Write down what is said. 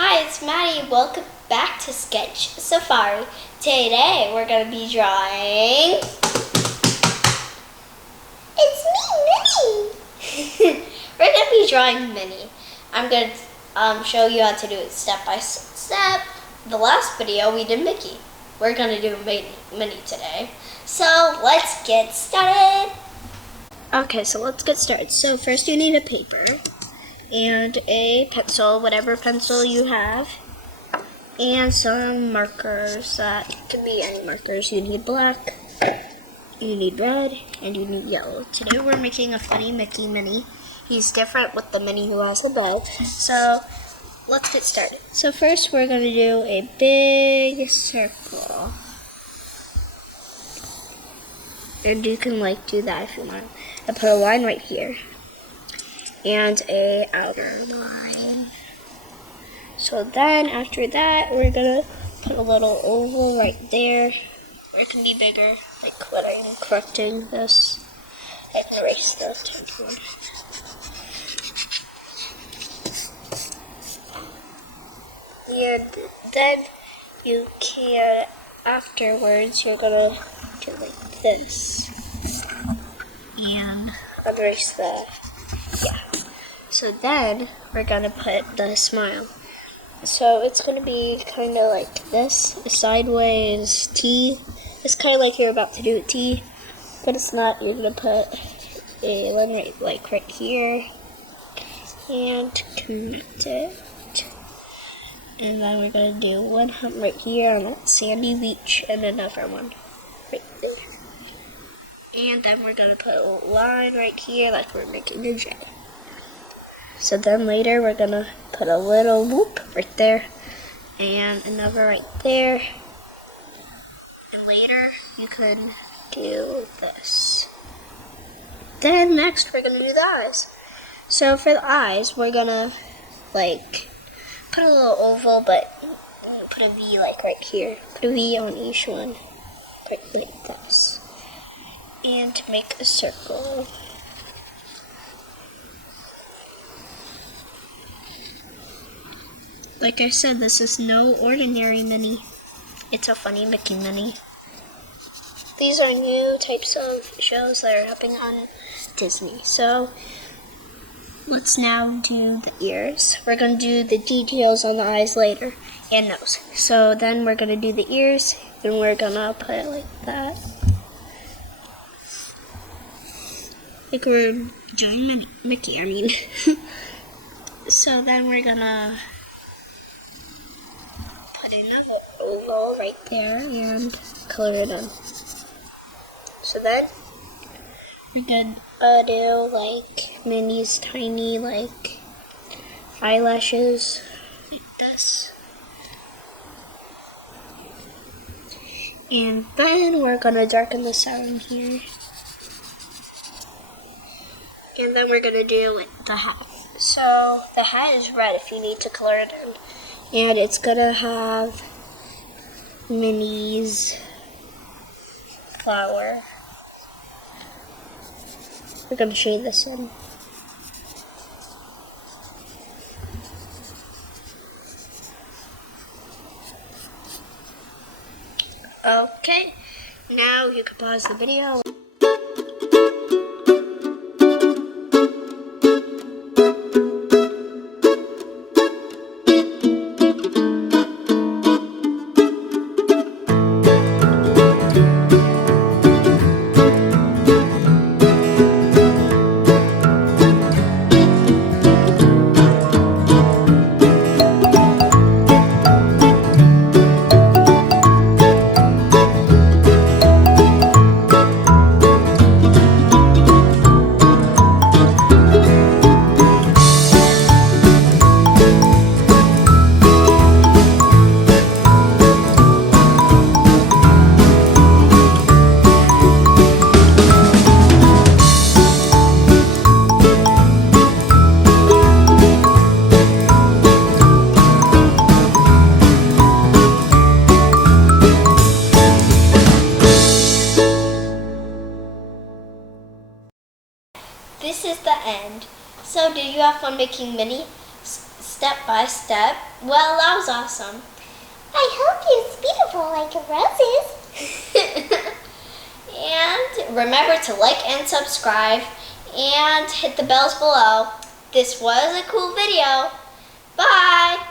Hi, it's Maddie. Welcome back to Sketch Safari. Today we're going to be drawing... It's me, Minnie! We're going to be drawing Minnie. I'm going to show you how to do it step by step. The last video we did Mickey. We're going to do Minnie today. So let's get started. Okay, so let's get started. So first you need a paper and a pencil, whatever pencil you have, and some markers. That can be any markers. You need black, you need red, and you need yellow. Today we're making a funny Mickey Minnie. He's different with the Minnie who has a bow. So let's get started. So first we're going to do a big circle. And you can do that if you want. I put a line right here. And a outer line. So then after that we're gonna put a little oval right there. Or it can be bigger, like what I'm correcting this. I can erase the tenth one. And then you can, afterwards, you're gonna do like this. And erase the, yeah. So then we're gonna put the smile. So it's gonna be kind of like this, a sideways T. It's kind of like you're about to do a T, but it's not. You're gonna put a line right here and connect it. And then we're gonna do one hump right here on that sandy beach and another one right there. And then we're gonna put a line right here like we're making a J. So then later we're gonna put a little loop right there and another right there. And later you can do this. Then next we're gonna do the eyes. So for the eyes we're gonna put a little oval, but put a V right here. Put a V on each one, right like this. And to make a circle. Like I said, this is no ordinary Minnie. It's a funny Mickey Minnie. These are new types of shows that are happening on Disney. So let's now do the ears. We're going to do the details on the eyes later and nose. So then we're going to do the ears and we're going to put it like that. Like we're doing Mickey, I mean. So then we're going to another oval right there and color it in. So then we could do Minnie's tiny eyelashes like this. And then we're gonna darken this out in here. And then we're gonna do the hat. So the hat is red if you need to color it in. And it's gonna have Minnie's flower. We're gonna shade this in. Okay, now you can pause the video. This is the end. So did you have fun making Minnie? step by step. Well, that was awesome. I hope it's beautiful like roses. And remember to like and subscribe and hit the bells below. This was a cool video. Bye!